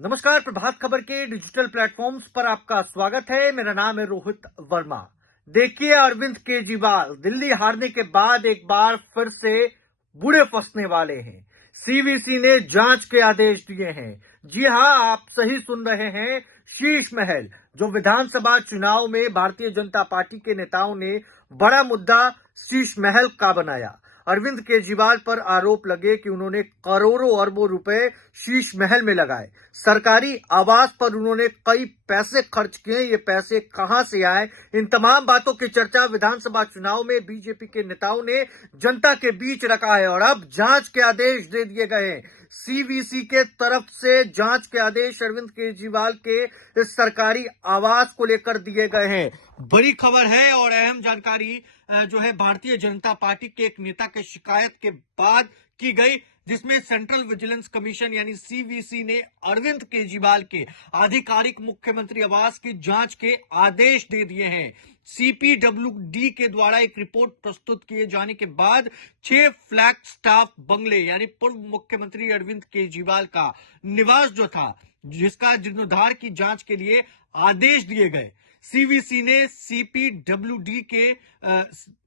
नमस्कार, प्रभात खबर के digital platforms पर आपका स्वागत है। मेरा नाम है रोहित वर्मा। देखिए, अरविंद केजरीवाल दिल्ली हारने के बाद एक बार फिर से बुरे फंसने वाले हैं। सीवीसी ने जांच के आदेश दिए हैं। जी हां, आप सही सुन रहे हैं। शीश महल, जो विधानसभा चुनाव में भारतीय जनता पार्टी के नेताओं ने बड़ा मुद्दा शीश महल का बनाया। अरविंद केजरीवाल पर आरोप लगे कि उन्होंने करोड़ों अरबों रुपए शीश महल में लगाए। सरकारी आवास पर उन्होंने कई पैसे खर्च किए। ये पैसे कहां से आए, इन तमाम बातों की चर्चा विधानसभा चुनाव में बीजेपी के नेताओं ने जनता के बीच रखा है और अब जांच के आदेश दे दिए गए हैं। सीवीसी के तरफ से जांच के आदेश अरविंद केजरीवाल के इस सरकारी आवास को लेकर दिए गए हैं। बड़ी खबर है और अहम जानकारी जो है भारतीय जनता पार्टी के एक नेता के शिकायत के बाद की गई, जिसमें सेंट्रल विजिलेंस कमीशन यानी सीवीसी ने अरविंद केजरीवाल के आधिकारिक मुख्यमंत्री आवास की जांच के आदेश दे दिए हैं। सीपीडब्ल्यूडी के द्वारा एक रिपोर्ट प्रस्तुत किए जाने के बाद 6 फ्लैग स्टाफ बंगले यानी पूर्व मुख्यमंत्री अरविंद केजरीवाल का निवास जो था, जिसका जीर्णोद्धार की जांच के लिए आदेश दिए गए। सीवीसी ने सीपीडब्ल्यूडी के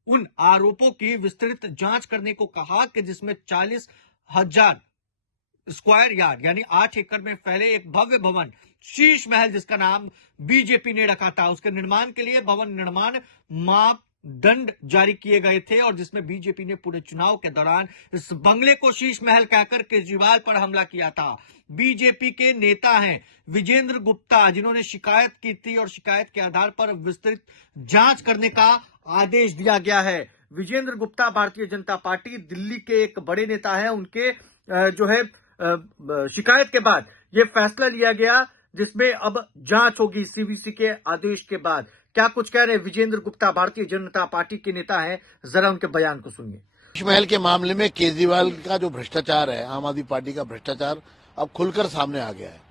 उन आरोपों की विस्तृत जांच करने को कहा कि जिसमें 40,000 स्क्वायर यार्ड यानी 8 एकड़ में फैले एक भव्य भवन शीश महल, जिसका नाम बीजेपी ने रखा था, उसके निर्माण के लिए भवन निर्माण मापदंड जारी किए गए थे और जिसमें बीजेपी ने पूरे चुनाव के दौरान इस बंगले को शीश महल कहकर केजरीवाल पर हमला किया था। बीजेपी के नेता हैं विजेंद्र गुप्ता, जिन्होंने शिकायत की थी और शिकायत के आधार पर विस्तृत जांच करने का आदेश दिया गया है। विजेंद्र गुप्ता भारतीय जनता पार्टी दिल्ली के एक बड़े नेता हैं। उनके जो है शिकायत के बाद यह फैसला लिया गया, जिसमें अब जांच होगी सीवीसी के आदेश के बाद। क्या कुछ कह रहे हैं विजेंद्र गुप्ता, भारतीय जनता पार्टी के नेता हैं, जरा उनके बयान को सुनिए। शीश महल के मामले में केजरीवाल का जो भ्रष्टाचार है, आम आदमी पार्टी का भ्रष्टाचार अब खुलकर सामने आ गया है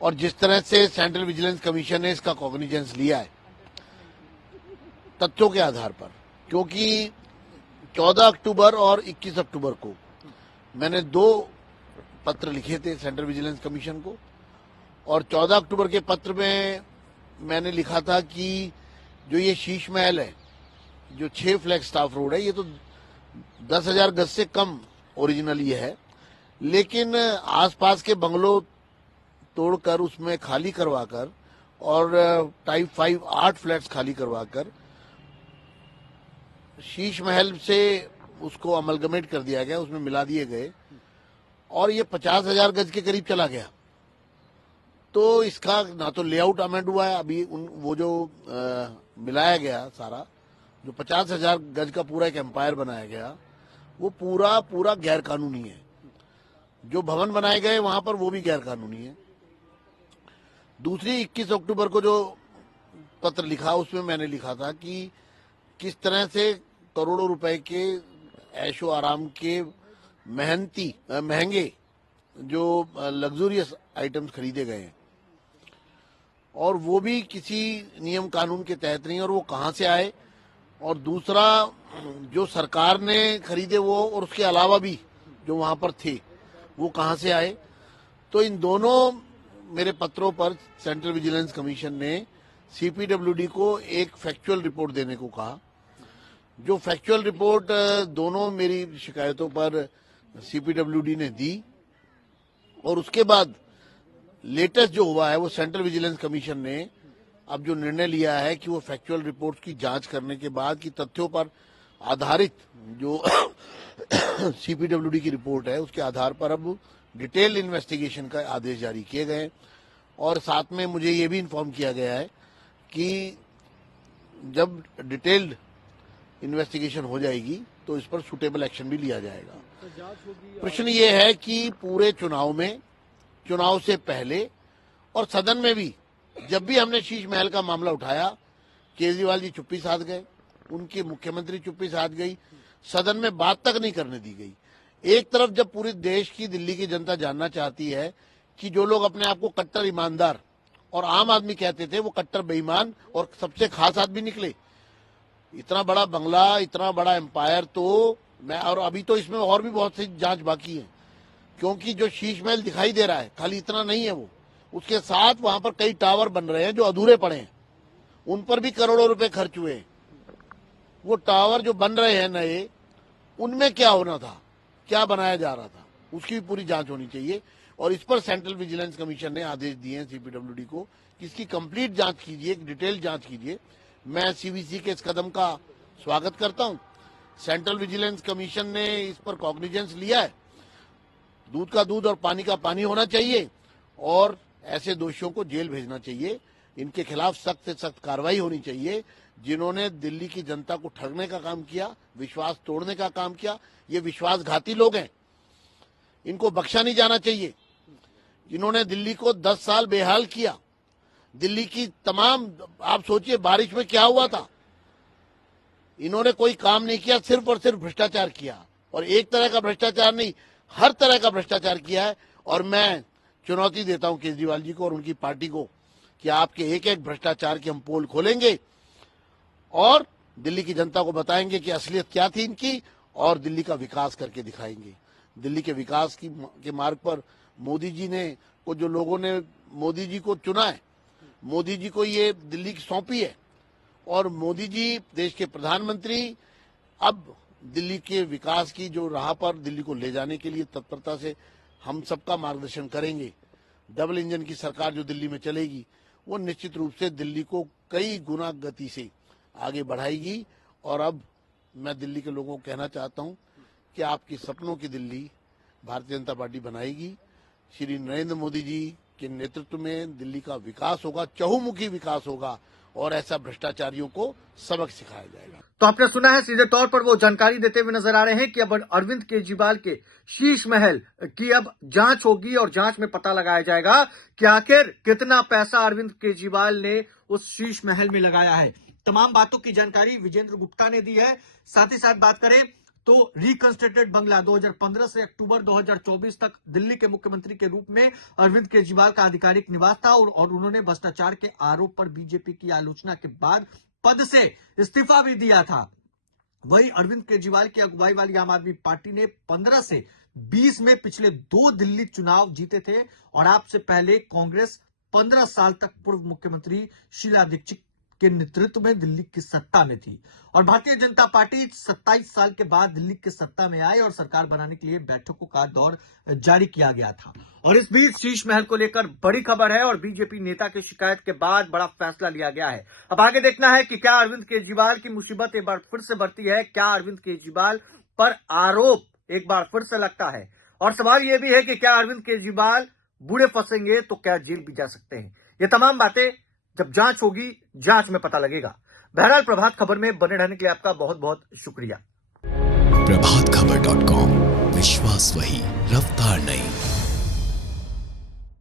और जिस तरह से सेंट्रल विजिलेंस कमीशन ने इसका कॉग्निजेंस लिया है तथ्यों के आधार पर, क्योंकि 14 अक्टूबर और 21 अक्टूबर को मैंने 2 पत्र लिखे थे सेंट्रल विजिलेंस कमीशन को और 14 अक्टूबर के पत्र में मैंने लिखा था कि जो ये शीश महल है, जो 6 फ्लैग स्टाफ रोड है, ये तो 10,000 गज से कम ओरिजिनल ये है, लेकिन आसपास के बंगलों तोड़कर उसमें खाली करवाकर और टाइप 5 8 फ्लैट्स खाली करवाकर शीश महल से उसको अमलगमेट कर दिया गया, उसमें मिला दिए गए और ये 50,000 गज के करीब चला गया। तो इसका ना तो लेआउट अमेंड हुआ है अभी, वो जो मिलाया गया सारा, जो 50,000 गज का पूरा एक एम्पायर बनाया गया, वो पूरा गैर कानूनी है। जो भवन बनाए गए वहां पर वो भी गैर कानूनी है। दूसरी 21 अक्टूबर को जो पत्र लिखा, उसमें मैंने लिखा था कि किस तरह से करोड़ों रुपए के ऐशो आराम के महंगे जो लग्जूरियस आइटम्स खरीदे गए हैं और वो भी किसी नियम कानून के तहत नहीं, और वो कहां से आए, और दूसरा जो सरकार ने खरीदे वो और उसके अलावा भी जो वहां पर थे वो कहां से आए। तो इन दोनों मेरे पत्रों पर सेंट्रल विजिलेंस कमीशन ने सीपीडब्ल्यूडी को एक फैक्चुअल रिपोर्ट देने को कहा। जो फैक्चुअल रिपोर्ट दोनों मेरी शिकायतों पर सीपीडब्ल्यूडी ने दी और उसके बाद लेटेस्ट जो हुआ है वो सेंट्रल विजिलेंस कमीशन ने अब जो निर्णय लिया है कि वो फैक्चुअल रिपोर्ट की जांच करने के बाद की तथ्यों पर आधारित जो सीपीडब्ल्यूडी की रिपोर्ट है उसके आधार पर अब डिटेल इन्वेस्टिगेशन का आदेश जारी किए गए और साथ में मुझे ये भी इन्फॉर्म किया गया है कि जब डिटेल्ड इन्वेस्टिगेशन हो जाएगी तो इस पर सुटेबल एक्शन भी लिया जाएगा। प्रश्न ये है कि पूरे चुनाव में, चुनाव से पहले और सदन में भी जब भी हमने शीश महल का मामला उठाया, केजरीवाल जी चुप्पी साध गए, उनके मुख्यमंत्री चुप्पी साध गई, सदन में बात तक नहीं करने दी गई। एक तरफ जब पूरे देश की, दिल्ली की जनता जानना चाहती है कि जो लोग अपने आप को कट्टर ईमानदार और आम आदमी कहते थे वो कट्टर बेईमान और सबसे खास आदमी निकले। इतना बड़ा बंगला, इतना बड़ा एम्पायर, तो मैं, और अभी तो इसमें और भी बहुत सी जांच बाकी है, क्योंकि जो शीश महल दिखाई दे रहा है खाली इतना नहीं है, वो उसके साथ वहां पर कई टावर बन रहे हैं जो अधूरे पड़े हैं, उन पर भी करोड़ों रुपए खर्च हुए हैं। वो टावर जो बन रहे हैं नए, उनमें क्या होना था, क्या बनाया जा रहा था, उसकी भी पूरी जांच होनी चाहिए। और इस पर सेंट्रल विजिलेंस कमीशन ने आदेश दिए हैं सीपीडब्ल्यूडी को कि इसकी कंप्लीट जांच कीजिए, एक डिटेल जांच कीजिए। मैं सीवीसी के इस कदम का स्वागत करता हूं। सेंट्रल विजिलेंस कमीशन ने इस पर कॉग्निजेंस लिया है। दूध का दूध और पानी का पानी होना चाहिए और ऐसे दोषियों को जेल भेजना चाहिए। इनके खिलाफ सख्त से सख्त कार्रवाई होनी चाहिए। जिन्होंने दिल्ली की जनता को ठगने का काम किया, विश्वास तोड़ने का काम किया, ये विश्वासघाती लोग हैं, इनको बख्शा नहीं जाना चाहिए। जिन्होंने दिल्ली को 10 साल बेहाल किया, दिल्ली की तमाम, आप सोचिए बारिश में क्या हुआ था, इन्होंने कोई काम नहीं किया, सिर्फ और सिर्फ भ्रष्टाचार किया। और एक तरह का भ्रष्टाचार नहीं, हर तरह का भ्रष्टाचार किया है। और मैं चुनौती देता हूं केजरीवाल जी को और उनकी पार्टी को कि आपके एक एक भ्रष्टाचार की हम पोल खोलेंगे और दिल्ली की जनता को बताएंगे कि असलियत क्या थी इनकी, और दिल्ली का विकास करके दिखाएंगे। दिल्ली के विकास के मार्ग पर मोदी जी ने को जो लोगों ने मोदी जी को चुना है, मोदी जी को ये दिल्ली की सौंपी है, और मोदी जी देश के प्रधानमंत्री अब दिल्ली के विकास की जो राह पर दिल्ली को ले जाने के लिए तत्परता से हम सबका मार्गदर्शन करेंगे। डबल इंजन की सरकार जो दिल्ली में चलेगी, वो निश्चित रूप से दिल्ली को कई गुना गति से आगे बढ़ाएगी। और अब मैं दिल्ली के लोगों को कहना चाहता हूं कि आपकी सपनों की दिल्ली भारतीय जनता पार्टी बनाएगी। श्री नरेंद्र मोदी जी के नेतृत्व में दिल्ली का विकास होगा, चहुमुखी विकास होगा, और ऐसा भ्रष्टाचारियों को सबक सिखाया जाएगा। तो आपने सुना है, सीधे तौर पर वो जानकारी देते हुए नजर आ रहे हैं कि अब अरविंद केजरीवाल के शीश महल की अब जांच होगी और जांच में पता लगाया जाएगा कि आखिर कितना पैसा अरविंद केजरीवाल ने उस शीश महल में लगाया है। तमाम बातों की जानकारी विजेंद्र गुप्ता ने दी है। साथ ही साथ बात करें तो रिकंस्ट्रक्टेड बंगला 2015 से अक्टूबर 2024 तक दिल्ली के मुख्यमंत्री के रूप में अरविंद केजरीवाल का आधिकारिक निवास था और उन्होंने भ्रष्टाचार के आरोप पर बीजेपी की आलोचना के बाद पद से इस्तीफा भी दिया था। वहीं अरविंद केजरीवाल की अगुवाई वाली आम आदमी पार्टी ने 15 से 20 में पिछले 2 दिल्ली चुनाव जीते थे, और आपसे पहले कांग्रेस 15 साल तक पूर्व मुख्यमंत्री शीला दीक्षित के नेतृत्व में दिल्ली की सत्ता में थी। और भारतीय जनता पार्टी 27 साल के बाद दिल्ली की सत्ता में आई और सरकार बनाने के लिए बैठकों का दौर जारी किया गया था। और इस बीच शीश महल को लेकर बड़ी खबर है और बीजेपी नेता की शिकायत के बाद बड़ा फैसला लिया गया है। अब आगे देखना है कि क्या अरविंद केजरीवाल की मुसीबत एक बार फिर से बढ़ती है, क्या अरविंद केजरीवाल पर आरोप एक बार फिर से लगता है, और सवाल यह भी है कि क्या अरविंद केजरीवाल बूढ़े फंसेंगे तो क्या जेल भी जा सकते हैं। ये तमाम बातें जब जांच होगी, जांच में पता लगेगा। बहरहाल प्रभात खबर में बने रहने के लिए आपका बहुत बहुत शुक्रिया। प्रभातखबर.com, विश्वास वही, रफ्तार नहीं।